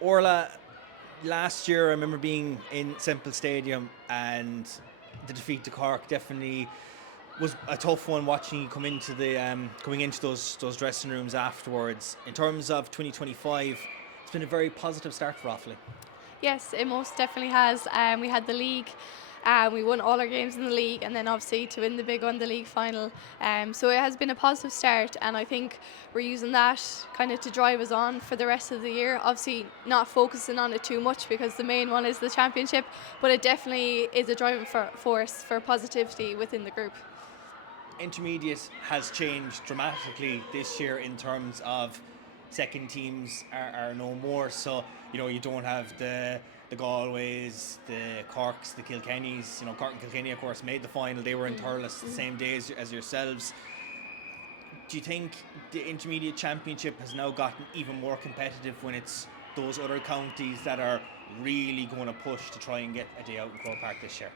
Orla, last year I remember being in Semple Stadium and the defeat to Cork definitely was a tough one watching you coming into those dressing rooms afterwards. In terms of 2025, it's been a very positive start for Offaly. Yes, it most definitely has. We had the league. We won all our games in the league, and then obviously to win the big one, the league final. So it has been a positive start, and I think we're using that kind of to drive us on for the rest of the year. Obviously, not focusing on it too much because the main one is the championship, but it definitely is a driving force for positivity within the group. Intermediate has changed dramatically this year in terms of second teams are no more. So you don't have the Galways, the Corks, the Kilkennys. Cork and Kilkenny, of course, made the final. They were in Thurles the same day as yourselves. Do you think the intermediate championship has now gotten even more competitive when it's those other counties that are really going to push to try and get a day out in Croke Park this year?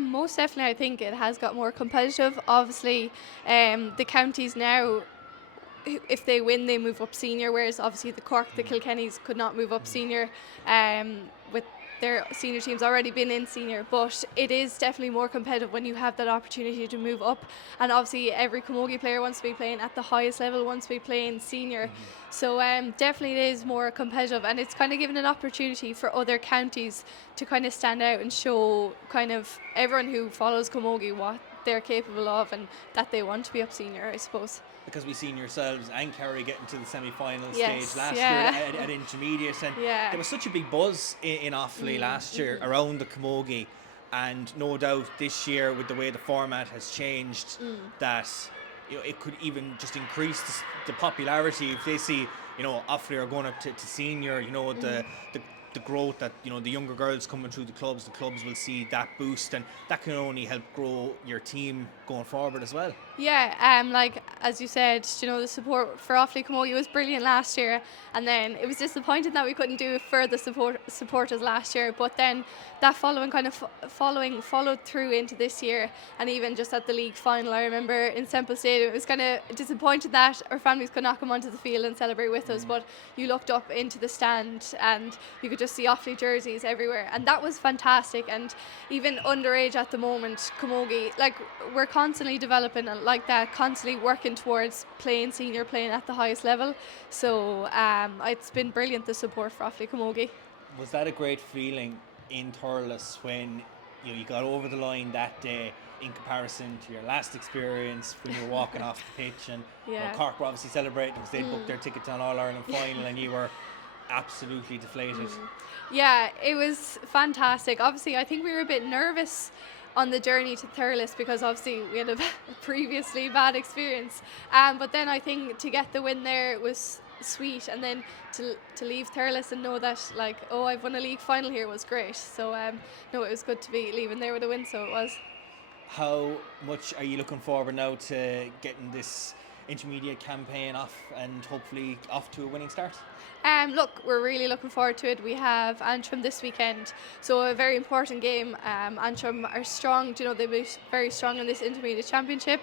Most definitely, I think it has got more competitive. Obviously, the counties now, if they win, they move up senior, whereas obviously the Cork, the Kilkennys could not move up senior with their senior teams already been in senior. But it is definitely more competitive when you have that opportunity to move up. And obviously, every Camogie player wants to be playing at the highest level, wants to be playing senior. So definitely it is more competitive, and it's kind of given an opportunity for other counties to kind of stand out and show kind of everyone who follows Camogie what they're capable of and that they want to be up senior, I suppose. Because we seen yourselves and Kerry getting to the semi-final stage Yes, last year yeah. at intermediate, and Yeah. there was such a big buzz in Offaly last year around the Camogie, and no doubt this year with the way the format has changed, that it could even just increase the popularity if they see Offaly are going up to senior. The growth that the younger girls coming through the clubs will see that boost, and that can only help grow your team going forward as well. Yeah, like as you said, the support for Offaly Camogie was brilliant last year, and then it was disappointing that we couldn't do it for the supporters last year. But then that following kind of followed through into this year, and even just at the league final, I remember in Semple Stadium, it was kind of disappointed that our families could not come onto the field and celebrate with us. But you looked up into the stand, and you could just see Offaly jerseys everywhere, and that was fantastic. And even underage at the moment, Camogie, like we're constantly developing and like that, constantly working towards playing senior, playing at the highest level. So it's been brilliant, the support for Offaly Camogie. Was that a great feeling in Thurles when you got over the line that day in comparison to your last experience when you were walking off the pitch, and Yeah. Cork were obviously celebrating because they'd booked their ticket to an All Ireland final and you were absolutely deflated. Yeah, it was fantastic. Obviously, I think we were a bit nervous on the journey to Thurles because obviously we had a previously bad experience. But then I think to get the win there was sweet, and then to leave Thurles and know that like, oh, I've won a league final here was great. So no, it was good to be leaving there with a win. So it was. How much are you looking forward now to getting this intermediate campaign off and hopefully off to a winning start? Look, we're really looking forward to it. We have Antrim this weekend, so a very important game. Antrim are strong, they'll be very strong in this intermediate championship.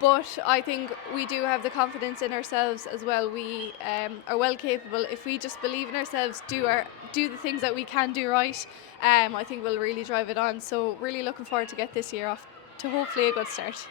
But I think we do have the confidence in ourselves as well. We are well capable. If we just believe in ourselves, do the things that we can do right, I think we'll really drive it on. So really looking forward to get this year off to hopefully a good start.